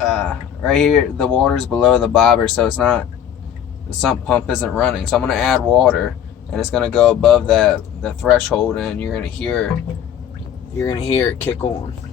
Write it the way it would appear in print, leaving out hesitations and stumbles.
right here, the water's below the bobber, so it's not, the sump pump isn't running. So I'm gonna add water, and it's gonna go above the threshold, and you're gonna hear it kick on.